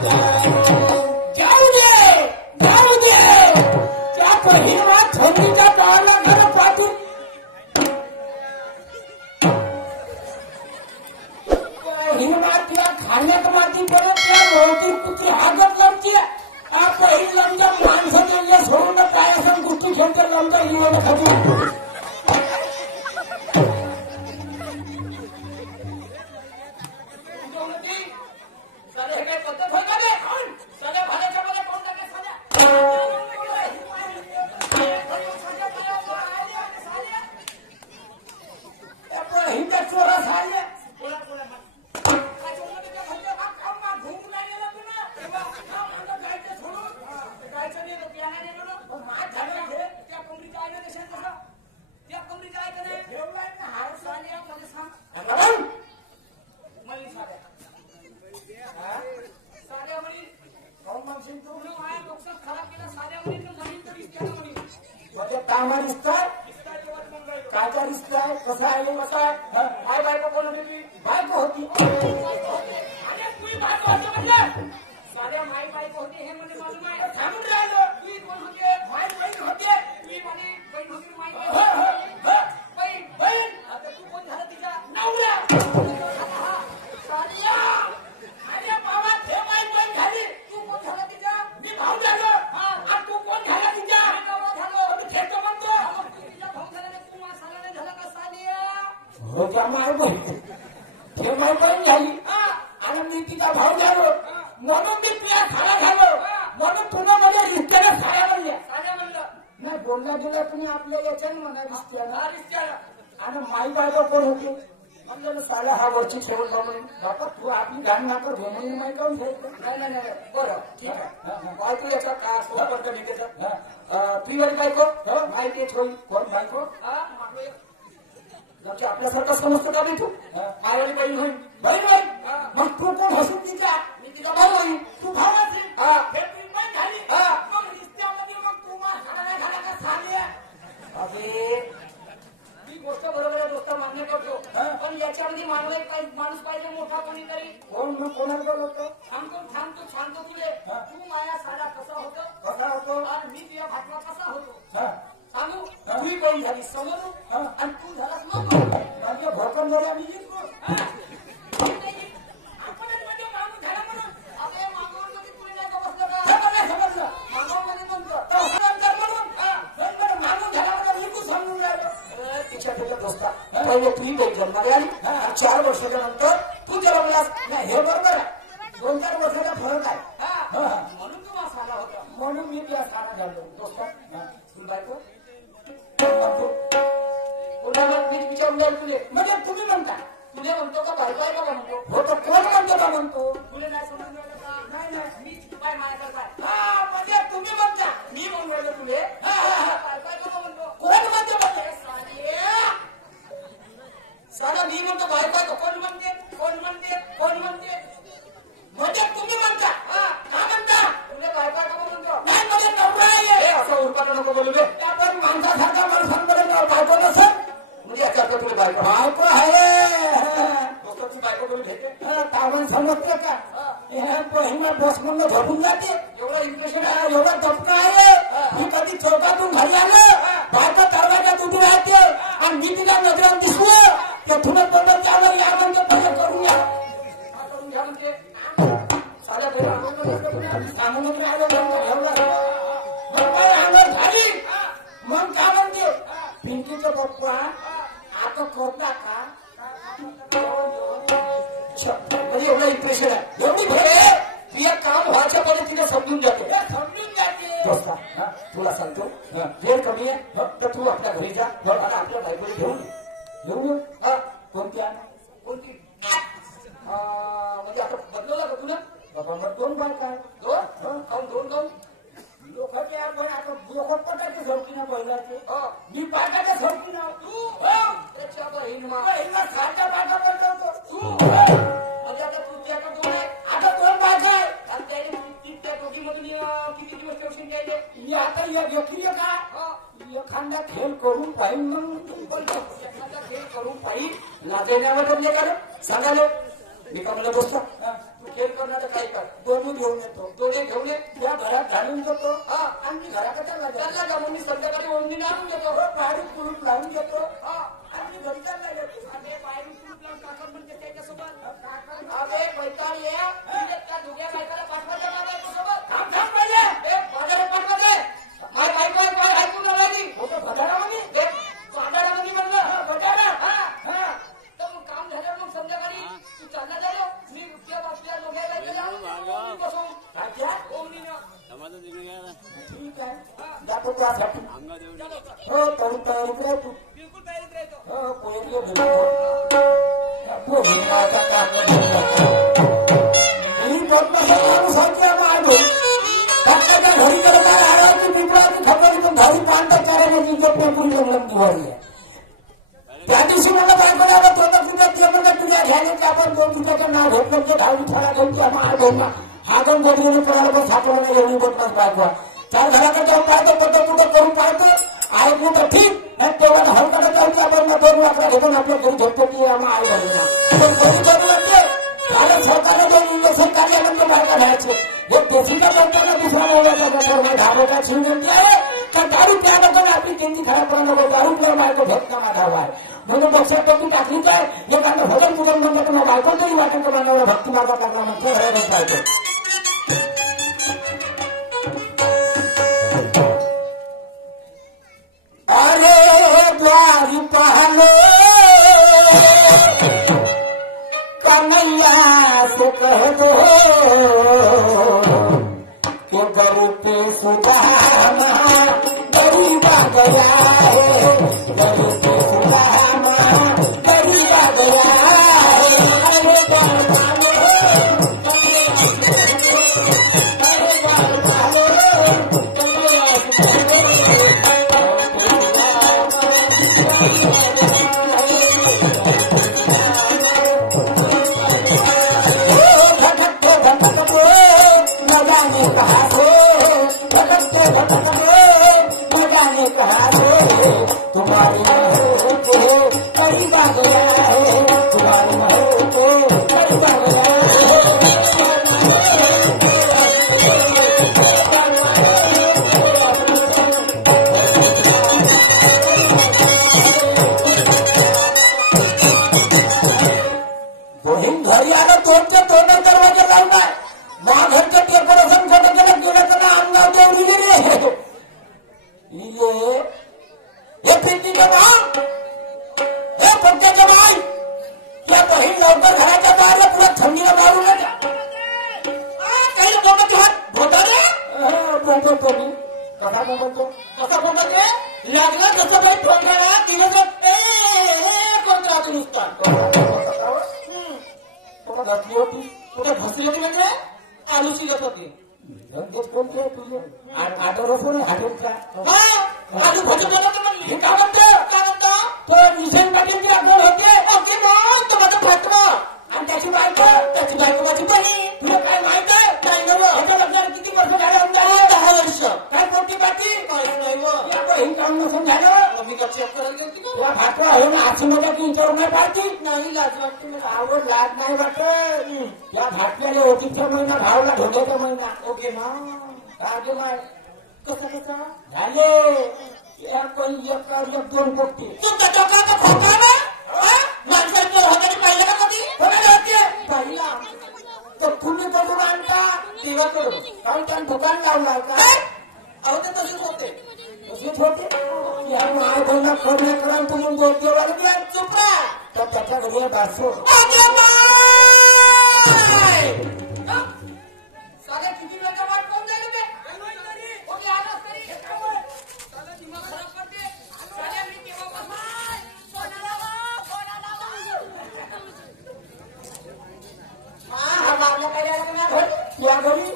जाऊ दे त्या पहिला थंडीच्या काळाला घर पाठून हिरमातीला खाण्यात माती परत त्या मोठी कुत्री हागत लमची पहिली लमच्या माणसाचे सोडून काय असं गोष्टी खेळते लमच्या हिरवण खाती कायचा रिश्ता आहे कसा आहे कसा आहे काय बायको बोलत होती बायको होती बायको होती म्हणजे साऱ्या माई बायको होती हे म्हणजे मालूम आहे थांबून राहिलो तुम्ही कोण होते माई बहीण होते तुम्ही माझी बहीण होती माई बहीण आता तू कोण झाला तिचा नवरा सारिया अरे बाबा ते माई बहीण झाली तू कोण झाला तिचा मी भाऊ झालो आणि तू कोण झाला तिचा नवरा झालो मी खेळतो म्हणतो हो त्या माय बहीण हे माय बहीण झाली आणि मी तिचा भाव झालो म्हणून मी तुला खाला झालो म्हणून तुला मला रिश्त्याला साड्या म्हणलं नाही बोलला गेला तुम्ही आपल्या याच्याने म्हणा रिश्त्याला आणि माई बायको कोण होते म्हणलं साला हा वरची ठेवून म्हणून बापा तू आपली घाण नाकर घे म्हणून माई काऊन घ्यायचं नाही बरं ठीक आहे बायको याचा का सोबत त्याचा तुझी बायको माहिती होईल कोण बायको आपल्यासारखं समजतं का तू मायावाली बहीण होईल बहीण होईल मग तू कोण हसून तिचा मी तिचा भाऊ होईल तू भाव झाली मग रिश्त्यामध्ये मग तू घाला का साले अरे ही गोष्ट बरोबर आहे दोस्त मान्य करतो पण याच्यामध्ये माणूस पाहिजे मोठा कोणीतरी कोण मग कोणाला बोलवतो सांगतो तुले तू माया साला कसा होतो आणि मी तुझ्या भातवा कसा होतो सांगू तुझी बहीण झाली समजू आणि तू झालास मग माझ्या भोकन झाला मी आपणच म्हणजे माणूस झाला म्हणून आपल्या मागावर पुढे नाही बसलं समजलं मागावर म्हणतो म्हणून माणूस झाला म्हणून मी तू समजून राहिलो तिच्या दोस्ता पहिले तुझी बहीण जन्माला आली 4 वर्षाच्या नंतर तू जन्मलास नाही हे बरोबर आहे 2-4 वर्षाचा फरक आहे म्हणून तू साला होता म्हणून मी तुला साला झालो दोस्ता तू बायको विचारून तुले म्हणजे तुम्ही म्हणता तुले म्हणतो का बायको आहे का म्हणतो हो तर कोण म्हणतो का म्हणतो तुले नाही समजून नाही मी काय माझ्याकडे म्हणजे तुम्ही म्हणता मी म्हणून राहिलो तुले बायको का म्हणतो कोण म्हणतो साधा मी म्हणतो बायको कोण म्हणते म्हणजे तुम्ही म्हणता का म्हणता तुले बायको का म्हणतो नाही म्हणजे नवरा आहे असं उरपाटा नको बोलू दे आपण माणसासारखा माणसांपर्यंत बायको नसेल म्हणजे याचा अर्थ तुला बायको आहे लोकांची बायको करून घेते तावण समजते का पहिला बस म्हणून झोपून जाते एवढं इम्प्रेशन आहे एवढा धपका आहे मी कधी चौकातून घरी आलं बायको दरवाजात उभी राहते आणि मी तिला नजरात दिसलो तेथूनच बरोबर त्यावर या म्हणजे पहिले करून घ्या म्हणजे साध्या सांगून अंगण झाली मग काय म्हणते पिंकीचा पप्पा आता करता का म्हणजे एवढं इम्प्रेशन आहे एवढी भेट तिला काम व्हायच्या पद्धतीने समजून जाते दोस्ता तुला सांगतो वेळ कमी आहे फक्त तू आपल्या घरी जा आणि आपल्या बायकोला घेऊन कोणती म्हणजे आता बदलवला का तुला बाबा मग 2 बायका दोन लोकांचे आपण आता लोकपटाच्या झोपकीना पहिलाचे मी बायकाच्या झोपकीना तू त्याच्या बहीणला खाच्या बायका पडतो तू म्हणजे आता तुझ्याकडे 2 आहे आता 2 बायका आहे आणि त्याने त्या दोघीमधून किती दिवस ठेवशील द्यायचे मी आता व्यक्ती का एखादा खेळ करून पाहिजे म्हणून एखादा खेळ करून पाहिजे लाजण्यावर म्हणजे काय सांगायला मी का मला बोलतो तू खेळ करणार काही कर दोन्ही घेऊन येतो दोन्ही घेऊन ये या घरात घालून जातो आणि घराकडे चालला का मग मी संध्याकाळी ओढणी आणून देतो बाहेर कुलूप लावून देतो आणि घरी चालला जातो अरे बाहेर कुलूप लावून काका म्हणते त्याच्यासोबत अरे बैताळ ये त्या दुग्या बायकाला पाठवायच्या माझ्यासोबत थांब थांब पहिले बाजारात पाठवायचे माझ्या बायको काय ऐकून आली भटारामध्ये बाजारामध्ये म्हणलं भटारा तर मग काम झालं मग संध्याकाळी तू चालला झालो मी त्या बाजूला दोघ्या बायकाला बसवून ठीक आहे जातो त्यासाठी हो तयारीत राहतो बिलकुल तयारीत राहतो हो घरी गेलं काय आळाची पिंपळाची खपरी पण घरी पांढरा चाराण्याची पुरी लग्न दिवाळी आहे त्या दिवशी मला बायकोला तोंडात तुझ्या ते म्हणलं तुझ्या घ्यायला की आपण दोन तुझ्याचं नाव घेतलं म्हणजे दहावी थोडा घेऊन की आम्हा आठवणा हा दोन गोदरीने पडायला पण सापडला नाही एवढी बोटणार बायको चार घराकडे जाऊन पाहतो पटं कुठं करून पाहतो आहे कुठं ठीक नाही तेव्हा हलकडे जाऊन की आपण 2 लाकडा घेऊन आपल्या घरी झोपतो की आम्हा आई घालून पण घरी करू लागते भारत सरकारने दोन सरकारी आनंद बायका घ्यायचे हे देशीच्या लोकांना दुसरा मोबाईलचा धारोटा शिवजंती आहे का दारू प्या नको आपली त्यांची खराब करा नको दारू प्या बायको भेटणं माझा आहे म्हणून लक्षात टोपी टाकलीच आहे एखादं भजन पूजन म्हणजे तुम्हाला बायको तरी वाटत मानवाला भक्ती मार्गात लागला म्हणजे हरवत पाहिजे अरे द्वारी पाहलो कन्हैया से कह दो कि गरु पे सुदामा गरीबा गया है गरु पे सुदामा गरीबा गया है अरे बाल बालो अरे बाल बालो तुम्हारी महबूब करीबा गया है तुम्हारी महबूब करीबा गया बहीण घरी आलं तोडते तोडे दरवाजा लावणार महा घरचं डेकोरेशन खोटं केलं गेलं तर अंगाव जेवढी रे हे प्रीतीचे भाव हे पंचाचे बाई या बहीण लवकर घराच्या बाहेरला पुढे थंडीला मारू नका काही बोलतो हात भोटा रे बोलतो मी कसा बोलतो कसा बोलतो ते लागला कसं काही ठोकायला दिवस कोणता आता नुसता कुठं घातली होती कुठं घसली होती म्हणजे आलूची घेत होती कोणते तुझे आठवलं आठवत का आलू भजी बनवतो हे का म्हणतो तो निशेन पाटीलची आठवण होते ओके मग तो माझं फाटवा आणि त्याची बायको माझी बहीण तुला काय माहित आहे काय ह्याच्या लग्नाला किती वर्ष झाले आमदार 10 वर्ष काय मोठी बाकी या बहीण काम नसून झालं मी कच्ची करायला होती तुला फाटवा आहे ना अशी मजा की विचारून नाही पाहती नाही लाज वाटते मला आवड लाज नाही वाटत या फाटल्याला ओटीचा महिना भावला ढोक्याचा महिना ओके ना काय माय कसं झाले या कोण एक 2 पोटी तुमच्या डोक्याचा खोका ना माणसाचं होताने पाहिलं का कधी कोणाला होते पाहिला तर तुम्ही करून आणता तेव्हा करू कारण त्या दुकान लावला का अहो ते तसेच होते या माय बोलणं खोडणे करा तुम्ही देवाला द्या चुपा तर त्याच्या घरी बासो साध्या किती वेळा वाट पाहून जाईल ते कोणी आलं तरी साधा दिमाग खराब करते साध्या मी तेव्हा हा मारला काय आला का नाही या घरी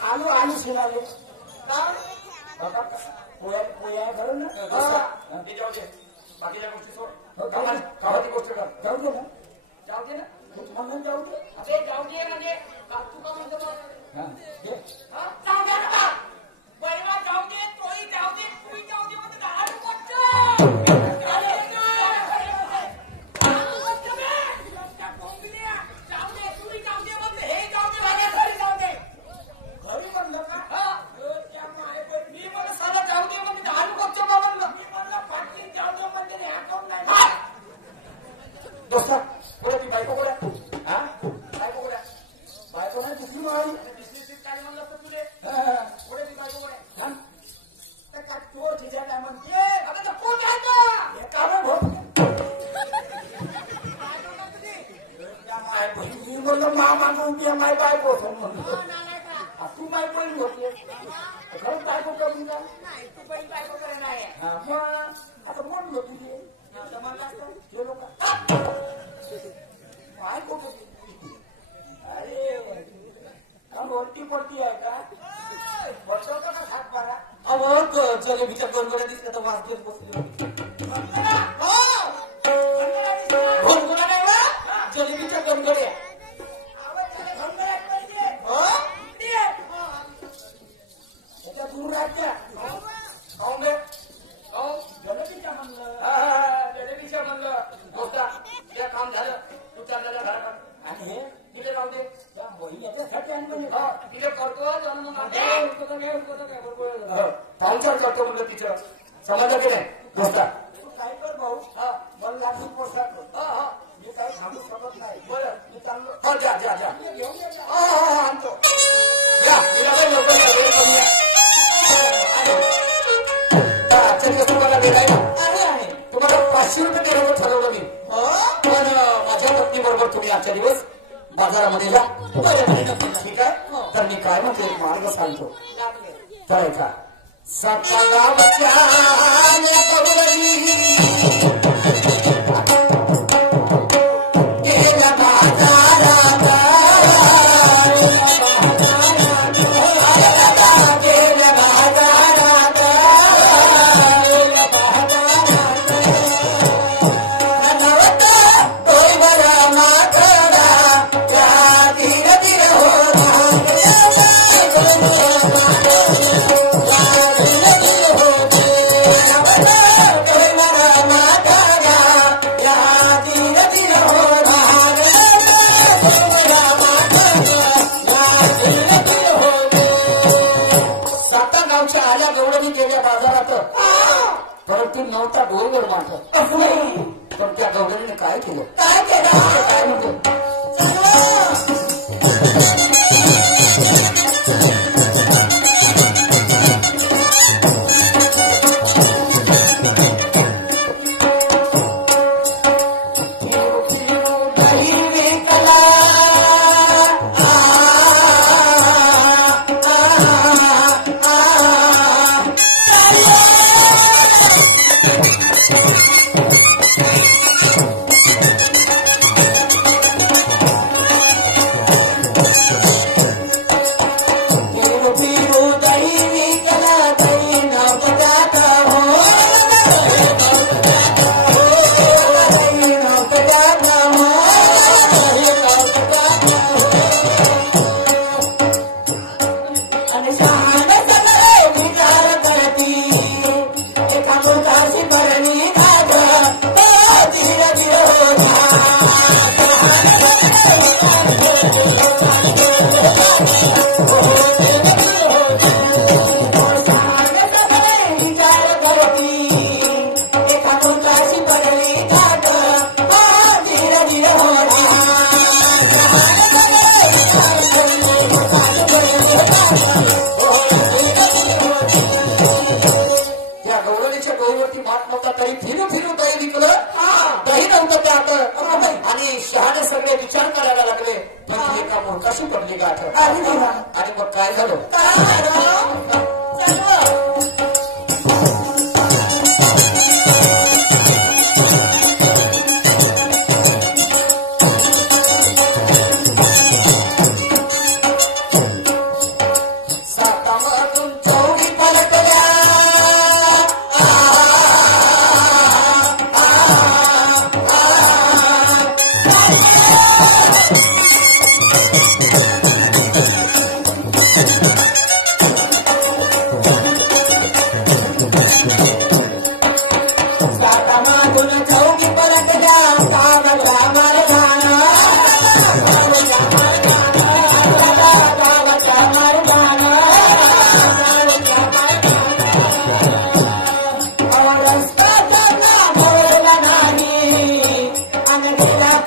आलू शिलाले पोया करून ना ते जाऊ दे बाकीच्या गोष्टी सोड गावाची गोष्ट कर जाऊ दे ना म्हणून जाऊ दे अरे जाऊ दे म्हणजे तू का म्हणतो जाऊ दे ना बैवा जाऊ दे तोही जाऊ दे तूही जाऊ दे म्हणजे जाऊ दे काय म्हणलं असतं तुले पुढे ती बायको पुढे का चोर तिच्या काय म्हणते आता तर कोण आहे का कारण माय बहिणी बोललो मामा उद्या माय बायको म्हणतो तू माय बहीण होते खरंच बायको करून का तू बहीण बायको करे नाही मग आता म्हणलो तुझे म्हणलं असतं गेलो का बायको अरे रोटी पडती आहे का बसवतो का हात बारा अहो जलेबीच्या गणगड्या दिसल्या तर वाजले बसले जलेबीच्या गणगड्या त्याच्या दूर राहत्या जलेबीच्या म्हणलं जलेबीच्या म्हणलं होता ते काम झालं तू चाललेल्या घरात आणि हे तिथे राहू दे याच्यासाठी तिथे करतो पाहुणचार करतो म्हणलं तिचं समजलं की नाही दोस्ता तू काय कर भाऊ मला लागली पोषाख मी काही थांबू शकत नाही बरं मी चाललो जा जा जा आणतो तुम्हाला भेटायला तुम्हाला 500 रुपये देण्याचं ठरवलं मी पण माझ्या पत्नी बरोबर तुम्ही आजच्या दिवस बाजारामध्ये जा ठीक आहे तर मी काय म्हणते मार्ग सांगतो तर का सका गावच्या परंतु नव्हता डोंगर माठ पण त्या गौडरीने काय केलं काय म्हणतो आणि शहाणे सगळे विचार करायला लागले पण एका मूर्खाशी पडली गाठ आणि मग काय झालं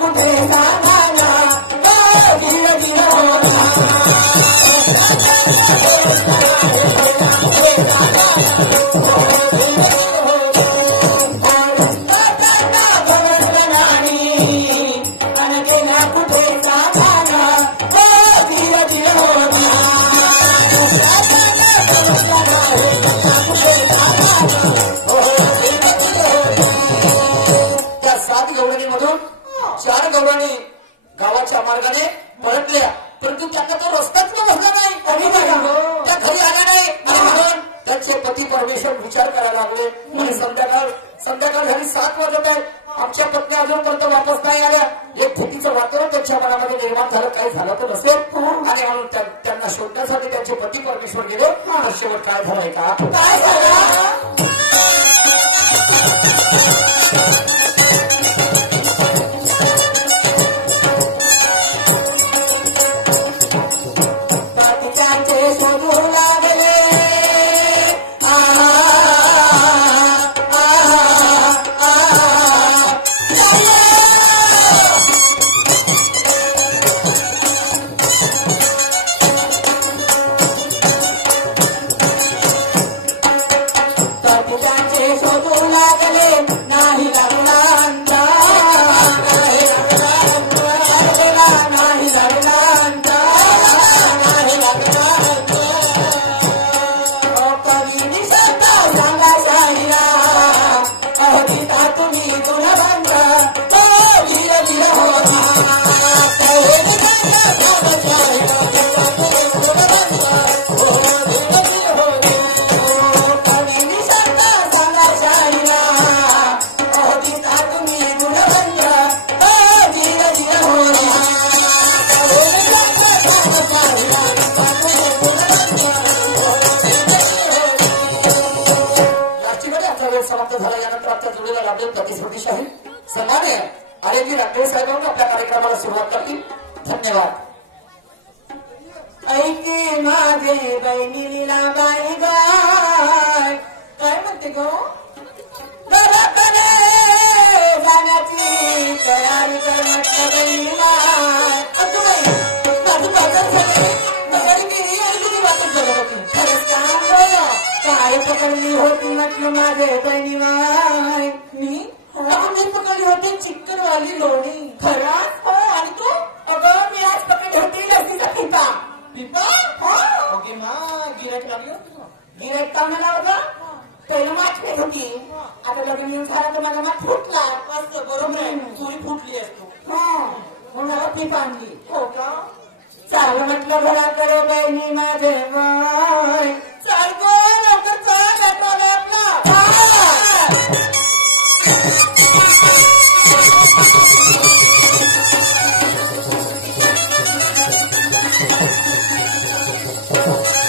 कुठे विचार करायला लागले आणि संध्याकाळ झाली 7 वाजत आहे. आमच्या पत्नी अजूनपर्यंत वापस नाही आल्या. एक भीतीचं वातावरण त्यांच्या मनामध्ये निर्माण झालं, काही झालं तर नसेल आणि म्हणून त्यांना शोधण्यासाठी त्यांचे पती परमेश्वर गेले. शेवट काय झालंय का काय झालं समाप्त झाला. यानंतर आपल्या जोडीला लागले प्रतिस्पर्धी आहे सन्माने आर्यजी राठोड साहेबांनी आपल्या कार्यक्रमाला सुरुवात करतील. धन्यवाद. ऐके माझे बहिणी लीलाबाई गाय काय म्हणते गो जाण्याची तयारी कर म्हटलं बहिणी माझं बाजार झाले नगरी गेली आणि तुझी वाटत झालं होती. खरंच काय पकडली होती म्हटलं माझे बहिणी बाय मी पकडली होती चिकनवाली लोणी. खरंच हो. आणि तू अगं मी आज पकडली होती लसीचा पिपा पिपा ओके मा गिरायक लागली होती. गिरायक का मला होतं पहिलं माठ होती. आता लग्न येऊन झाला तर माझा माठ फुटला असं बरोबर आहे. तुझी फुटली असतो म्हणून पिपा आणली. हो का चाल म्हटलं घराकडे बहिणी माझे बाय चाल गो लवकर चाल आपला Oh